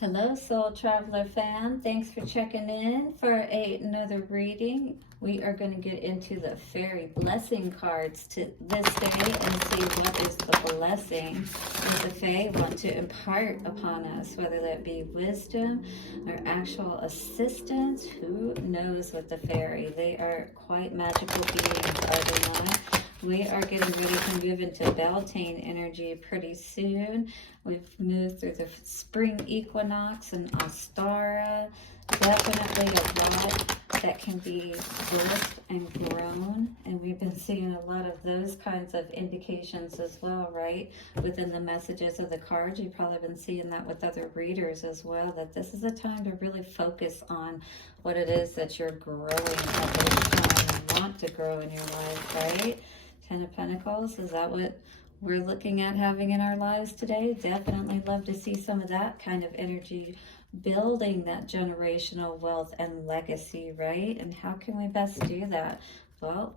Hello, Soul Traveler fan. Thanks for checking in for another reading. We are going to get into the fairy blessing cards to this day and see what is the blessing that the Fae want to impart upon us, whether that be wisdom or actual assistance. Who knows with the fairy? They are quite magical beings, are they not? We are getting ready to move into Beltane energy pretty soon. We've moved through the spring equinox and Ostara. Definitely a lot that can be birthed and grown. And we've been seeing a lot of those kinds of indications as well, right? Within the messages of the cards. You've probably been seeing that with other readers as well, that this is a time to really focus on what it is that you're growing at this time and want to grow in your life, right? Ten of Pentacles, is that what we're looking at having in our lives today? Definitely love to see some of that kind of energy building that generational wealth and legacy, right? And how can we best do that? Well,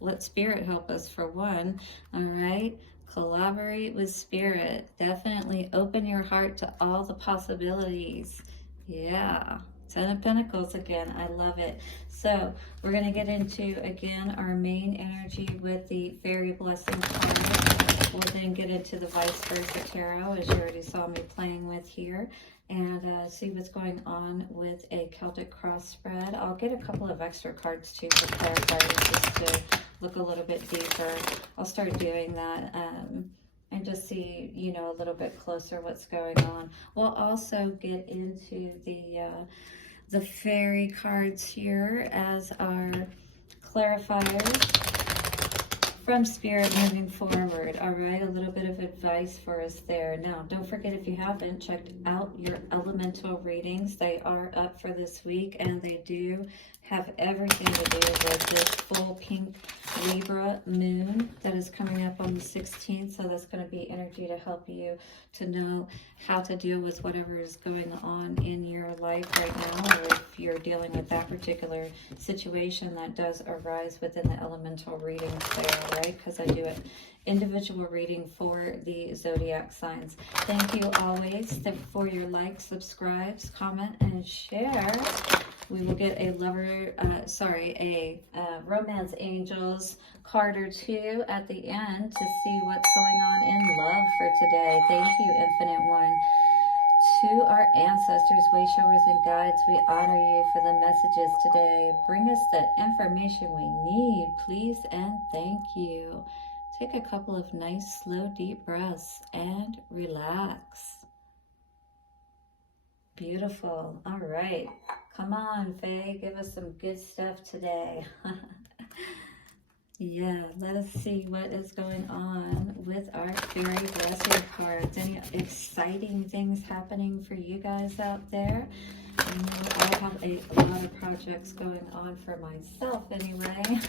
let Spirit help us for one, all right? Collaborate with Spirit. Definitely open your heart to all the possibilities. Yeah. Ten of Pentacles again. I love it. So we're going to get into, again, our main energy with the Fairy Blessing card. We'll then get into the Vice Versa Tarot, as you already saw me playing with here, and see what's going on with a Celtic cross spread. I'll get a couple of extra cards too for clarifiers, just to look a little bit deeper. I'll start doing that. And just see, you know, a little bit closer what's going on. We'll also get into the fairy cards here as our clarifiers from Spirit moving forward. All right, a little bit of advice for us there. Now, don't forget, if you haven't checked out your elemental readings, they are up for this week, and they do have everything to do with this full pink Libra moon that is coming up on the 16th. So that's going to be energy to help you to know how to deal with whatever is going on in your life right now, or if you're dealing with that particular situation that does arise within the elemental readings there, right? Because I do an individual reading for the zodiac signs. Thank you always for your likes, subscribes, comment, and share. We will get a romance angels card or two at the end to see what's going on in love for today. Thank you, Infinite One. To our ancestors, way showers, and guides, we honor you for the messages today. Bring us the information we need, please, and thank you. Take a couple of nice, slow, deep breaths and relax. Beautiful. All right. Come on, Faye. Give us some good stuff today. Yeah, let us see what is going on with our fairy blessing cards. Any exciting things happening for you guys out there? I know I have a lot of projects going on for myself anyway.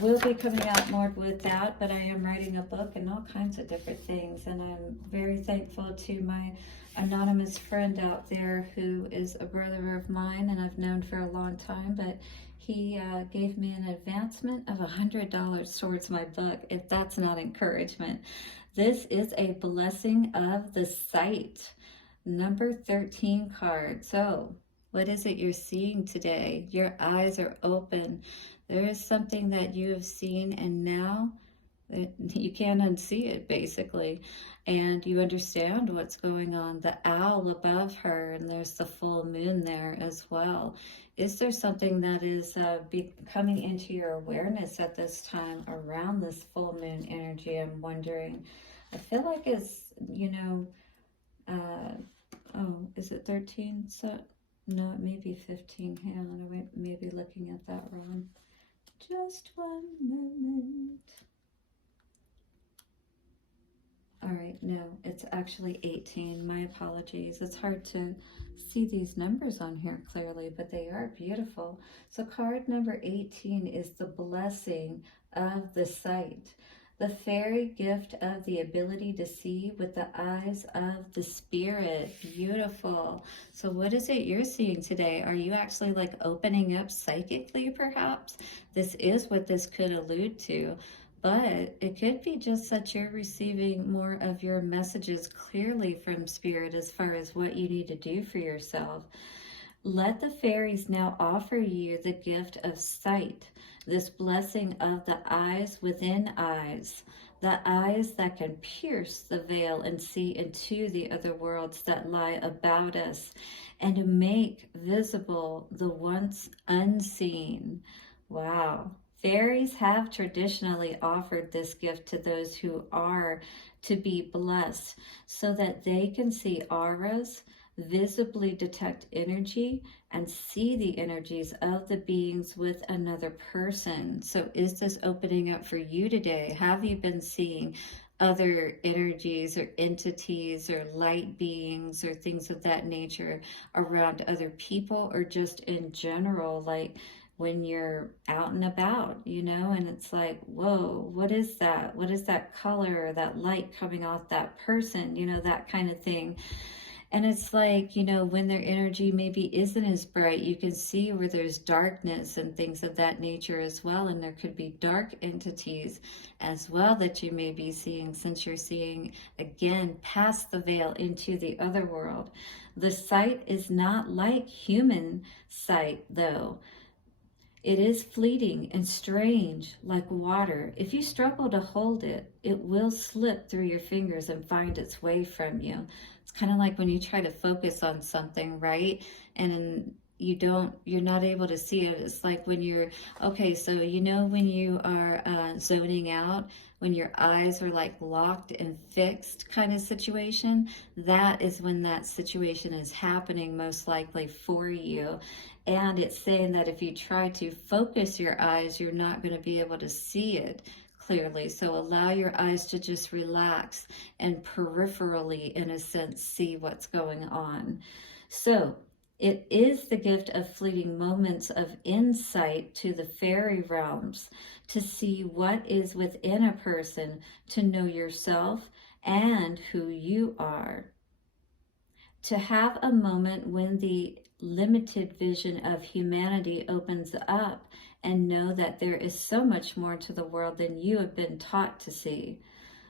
Will be coming out more with that, but I am writing a book and all kinds of different things, and I'm very thankful to my anonymous friend out there who is a brother of mine and I've known for a long time, but he gave me an advancement of $100 towards my book, if that's not encouragement. This is a blessing of the sight, number 13 card. So what is it you're seeing today? Your eyes are open. There is something that you have seen, and now you can't unsee it, basically. And you understand what's going on. The owl above her, and there's the full moon there as well. Is there something that is coming into your awareness at this time around this full moon energy? I'm wondering. I feel like it's, you know, oh, is it 13? So, no, it may be 15. Hang on, I may be looking at that wrong. Just one moment. All right, no, it's actually 18. My apologies. It's hard to see these numbers on here clearly, but they are beautiful. So card number 18 is the blessing of the sight. The fairy gift of the ability to see with the eyes of the spirit. Beautiful. So what is it you're seeing today? Are you actually like opening up psychically, perhaps? This is what this could allude to. but it could be just that you're receiving more of your messages clearly from Spirit as far as what you need to do for yourself. Let the fairies now offer you the gift of sight, this blessing of the eyes within eyes, the eyes that can pierce the veil and see into the other worlds that lie about us, and to make visible the once unseen. Wow. Fairies have traditionally offered this gift to those who are to be blessed so that they can see auras, visibly detect energy, and see the energies of the beings with another person. So is this opening up for you today? Have you been seeing other energies or entities or light beings or things of that nature around other people, or just in general, like when you're out and about, you know, and it's like, whoa, what is that? What is that color or that light coming off that person? You know, that kind of thing. And it's like, you know, when their energy maybe isn't as bright, you can see where there's darkness and things of that nature as well. And there could be dark entities as well that you may be seeing, since you're seeing, again, past the veil into the other world. The sight is not like human sight, though. It is fleeting and strange, like water. If you struggle to hold it, it will slip through your fingers and find its way from you. It's kind of like when you try to focus on something, right? And you're not able to see it. It's like when you're, okay, so you know when you are zoning out, when your eyes are like locked and fixed kind of situation, that is when that situation is happening most likely for you. And it's saying that if you try to focus your eyes, you're not going to be able to see it clearly. So allow your eyes to just relax and peripherally, in a sense, see what's going on. So it is the gift of fleeting moments of insight to the fairy realms, to see what is within a person, to know yourself and who you are. To have a moment when the limited vision of humanity opens up and know that there is so much more to the world than you have been taught to see.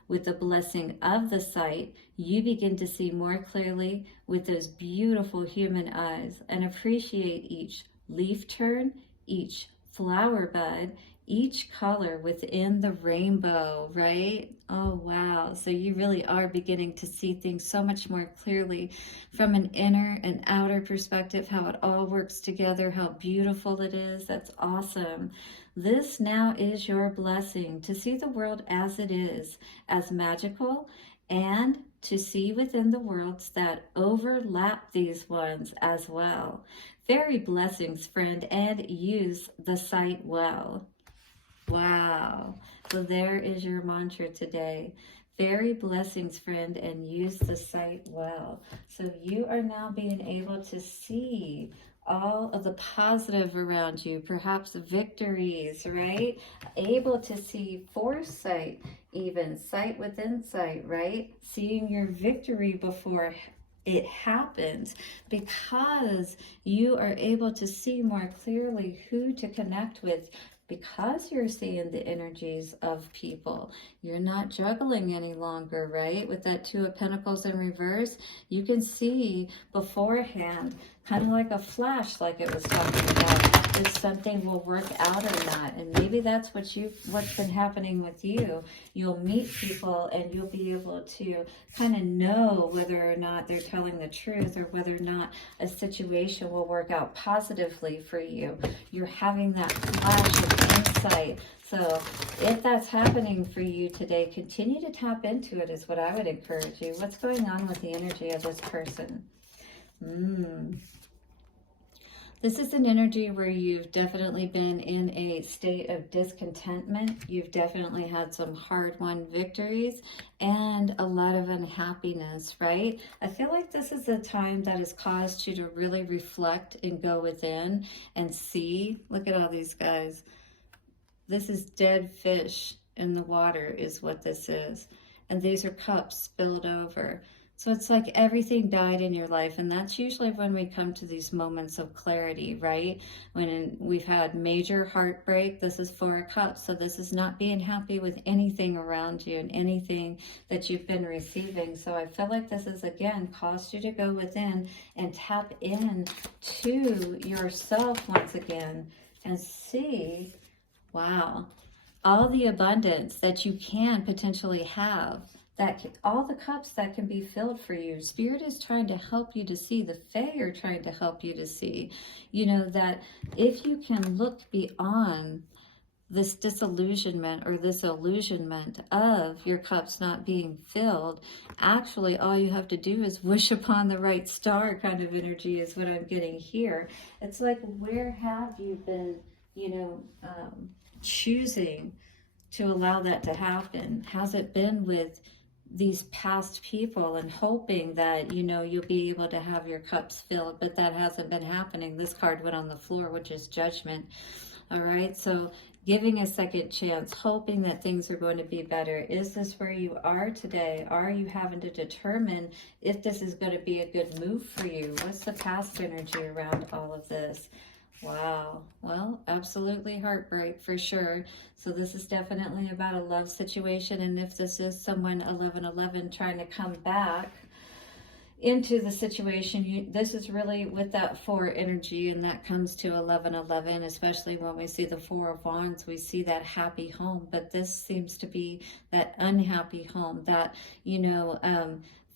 With the blessing of the sight, you begin to see more clearly with those beautiful human eyes and appreciate each leaf turn, each flower bud, each color within the rainbow, right? Oh, wow. So you really are beginning to see things so much more clearly from an inner and outer perspective, how it all works together, how beautiful it is. That's awesome. This now is your blessing, to see the world as it is, as magical, and to see within the worlds that overlap these ones as well. Fairy blessings, friend, and use the sight well. Wow. So there is your mantra today. Fairy blessings, friend, and use the sight well. So you are now being able to see all of the positive around you, perhaps victories, right? Able to see foresight, even sight within sight, right? Seeing your victory before it happens, because you are able to see more clearly who to connect with, because you're seeing the energies of people. You're not juggling any longer, right? With that Two of Pentacles in reverse, you can see beforehand, kind of like a flash, like it was talking about, if something will work out or not. And maybe that's what's been happening with you. You'll meet people and you'll be able to kind of know whether or not they're telling the truth, or whether or not a situation will work out positively for you. You're having that flash of insight. So if that's happening for you today, continue to tap into it is what I would encourage you. What's going on with the energy of this person? This is an energy where you've definitely been in a state of discontentment. You've definitely had some hard-won victories and a lot of unhappiness, right? I feel like this is a time that has caused you to really reflect and go within and see. Look at all these guys. This is dead fish in the water is what this is. And these are cups spilled over. So it's like everything died in your life, and that's usually when we come to these moments of clarity, right? When we've had major heartbreak. This is Four of Cups, so this is not being happy with anything around you and anything that you've been receiving. So I feel like this is, again, caused you to go within and tap in to yourself once again and see, wow, all the abundance that you can potentially have, all the cups that can be filled for you. Spirit is trying to help you to see, the Fae are trying to help you to see, you know, that if you can look beyond this disillusionment or this illusionment of your cups not being filled, actually all you have to do is wish upon the right star kind of energy is what I'm getting here. It's like, where have you been, you know, choosing to allow that to happen? Has it been with these past people and hoping that, you know, you'll be able to have your cups filled, but that hasn't been happening? This card went on the floor, which is Judgment. All right, so giving a second chance, hoping that things are going to be better. Is this where you are today? Are you having to determine if this is going to be a good move for you? What's the past energy around all of this? Wow. Well, absolutely heartbreak for sure. So this is definitely about a love situation. And if this is someone 1111 trying to come back into the situation, this is really with that 4 energy, and that comes to 1111, especially when we see the 4 of Wands, we see that happy home. But this seems to be that unhappy home, that, you know,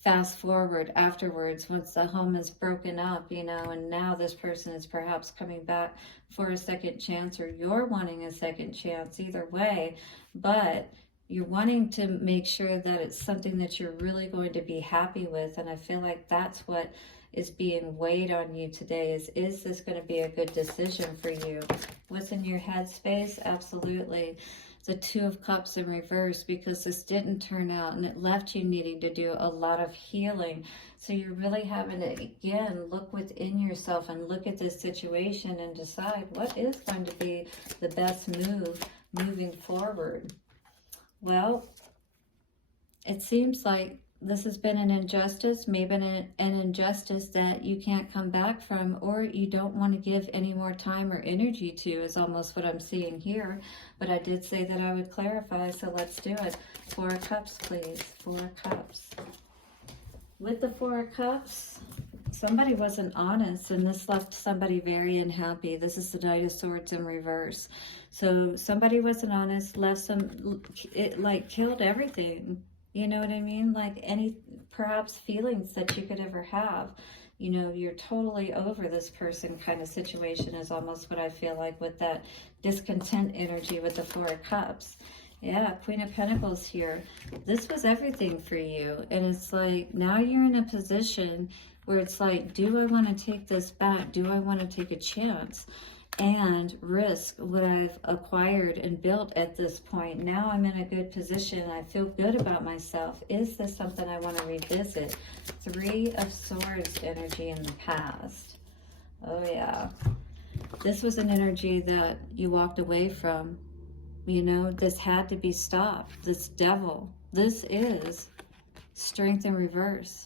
fast forward afterwards, once the home is broken up, you know, and now this person is perhaps coming back for a second chance, or you're wanting a second chance, either way. But you're wanting to make sure that it's something that you're really going to be happy with. And I feel like that's what is being weighed on you today, is this going to be a good decision for you? What's in your headspace? Absolutely. The 2 of Cups in reverse, because this didn't turn out and it left you needing to do a lot of healing. So you're really having to, again, look within yourself and look at this situation and decide what is going to be the best move moving forward. Well, it seems like this has been an injustice, maybe an injustice that you can't come back from, or you don't want to give any more time or energy to, is almost what I'm seeing here. But I did say that I would clarify, so let's do it. 4 of Cups, please. 4 of Cups. With the 4 of Cups, somebody wasn't honest, and this left somebody very unhappy. This is the Knight of Swords in reverse. So somebody wasn't honest, left some, it like killed everything. You know what I mean? Like any perhaps feelings that you could ever have. You know, you're totally over this person kind of situation is almost what I feel like with that discontent energy with the 4 of Cups. Yeah, Queen of Pentacles here. This was everything for you. And it's like, now you're in a position where it's like, do I want to take this back? Do I want to take a chance and risk what I've acquired and built at this point? Now I'm in a good position. I feel good about myself. Is this something I want to revisit? 3 of Swords energy in the past. Oh yeah. This was an energy that you walked away from. You know, this had to be stopped. This devil. This is strength in reverse.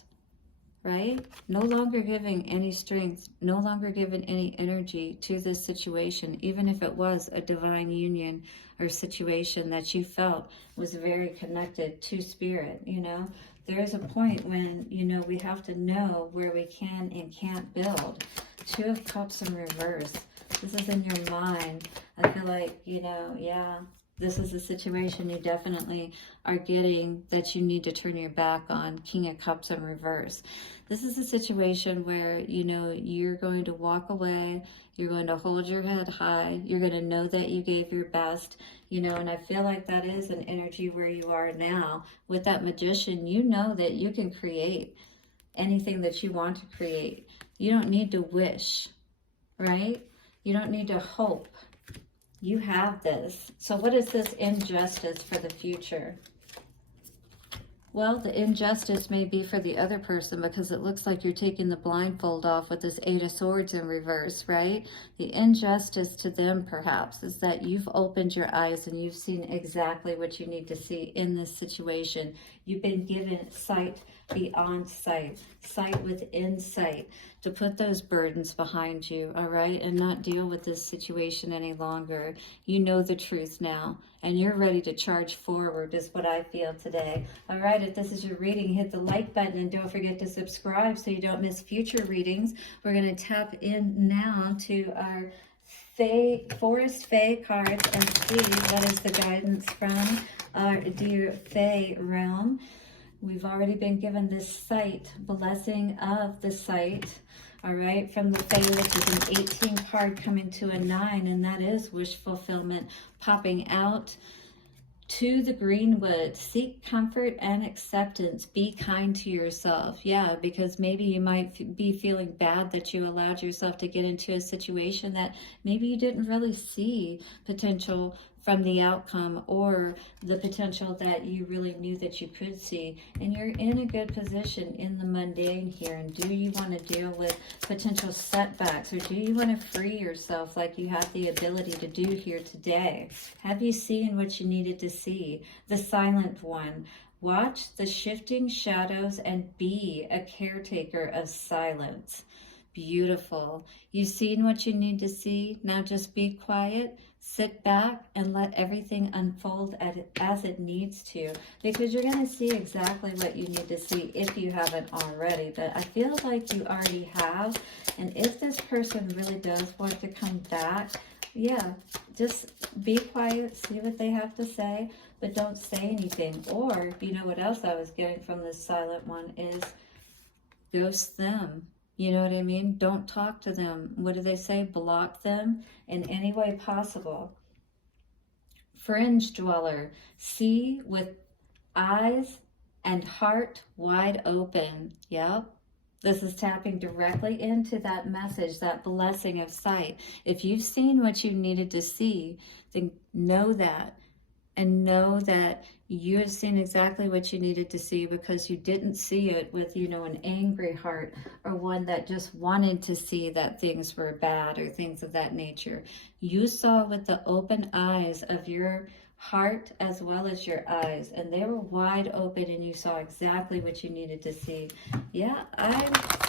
Right? No longer giving any strength, no longer giving any energy to this situation, even if it was a divine union or situation that you felt was very connected to spirit. You know, there is a point when, you know, we have to know where we can and can't build. 2 of Cups in reverse. This is in your mind. I feel like, you know, yeah, this is a situation you definitely are getting that you need to turn your back on. King of Cups in reverse. This is a situation where, you know, you're going to walk away. You're going to hold your head high. You're going to know that you gave your best, you know, and I feel like that is an energy where you are now. With that Magician, you know that you can create anything that you want to create. You don't need to wish, right? You don't need to hope. You have this. So what is this injustice for the future? Well, the injustice may be for the other person, because it looks like you're taking the blindfold off with this 8 of Swords in reverse, right? The injustice to them, perhaps, is that you've opened your eyes and you've seen exactly what you need to see in this situation. You've been given sight beyond sight, sight within sight, to put those burdens behind you, all right, and not deal with this situation any longer. You know the truth now, and you're ready to charge forward is what I feel today. All right, if this is your reading, hit the like button and don't forget to subscribe so you don't miss future readings. We're going to tap in now to our Forest Fae cards and see what is the guidance from our dear Fae realm. We've already been given this sight, blessing of the sight, all right, from the Fae, which is an 18 card coming to a 9, and that is wish fulfillment popping out. To the greenwood, seek comfort and acceptance. Be kind to yourself. Yeah, because maybe you might be feeling bad that you allowed yourself to get into a situation that maybe you didn't really see potential from the outcome, or the potential that you really knew that you could see. And you're in a good position in the mundane here. And do you want to deal with potential setbacks, or do you want to free yourself like you have the ability to do here today? Have you seen what you needed to see? The silent one. Watch the shifting shadows and be a caretaker of silence. Beautiful. You've seen what you need to see. Now just be quiet. Sit back and let everything unfold as it needs to, because you're going to see exactly what you need to see if you haven't already. But I feel like you already have. And if this person really does want to come back, yeah, just be quiet, see what they have to say, but don't say anything. Or, you know what else I was getting from this silent one is ghost them. You know what I mean? Don't talk to them. What do they say? Block them in any way possible. Fringe dweller. See with eyes and heart wide open. Yep. This is tapping directly into that message, that blessing of sight. If you've seen what you needed to see, then know that. And know that you have seen exactly what you needed to see, because you didn't see it with, you know, an angry heart, or one that just wanted to see that things were bad or things of that nature. You saw with the open eyes of your heart as well as your eyes, and they were wide open, and you saw exactly what you needed to see. Yeah, I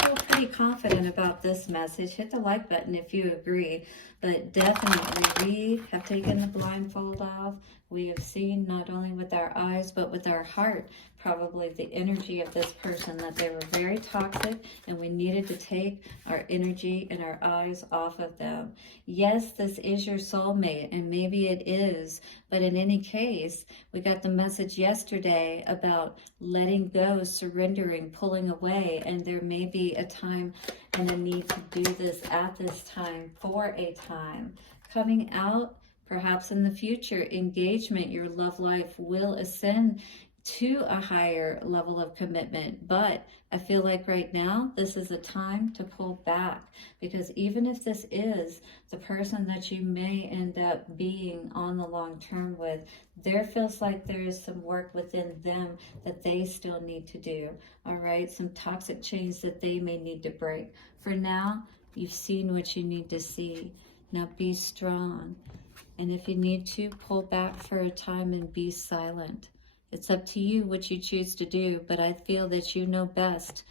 feel pretty confident about this message. Hit the like button if you agree. But definitely, we have taken the blindfold off. We have seen not only with our eyes, but with our heart, probably the energy of this person, that they were very toxic, and we needed to take our energy and our eyes off of them. Yes, this is your soulmate, and maybe it is, but in any case, we got the message yesterday about letting go, surrendering, pulling away, and there may be a time and a need to do this at this time, for a time. Coming out, perhaps in the future, engagement, your love life will ascend to a higher level of commitment. But I feel like right now, this is a time to pull back, because even if this is the person that you may end up being on the long term with, there feels like there is some work within them that they still need to do. All right, some toxic chains that they may need to break. For now, you've seen what you need to see. Now be strong. And if you need to, pull back for a time and be silent. It's up to you what you choose to do, but I feel that you know best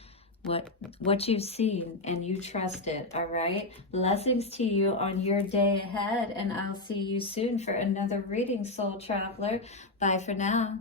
what you've seen, and you trust it, all right? Blessings to you on your day ahead, and I'll see you soon for another reading, soul traveler. Bye for now.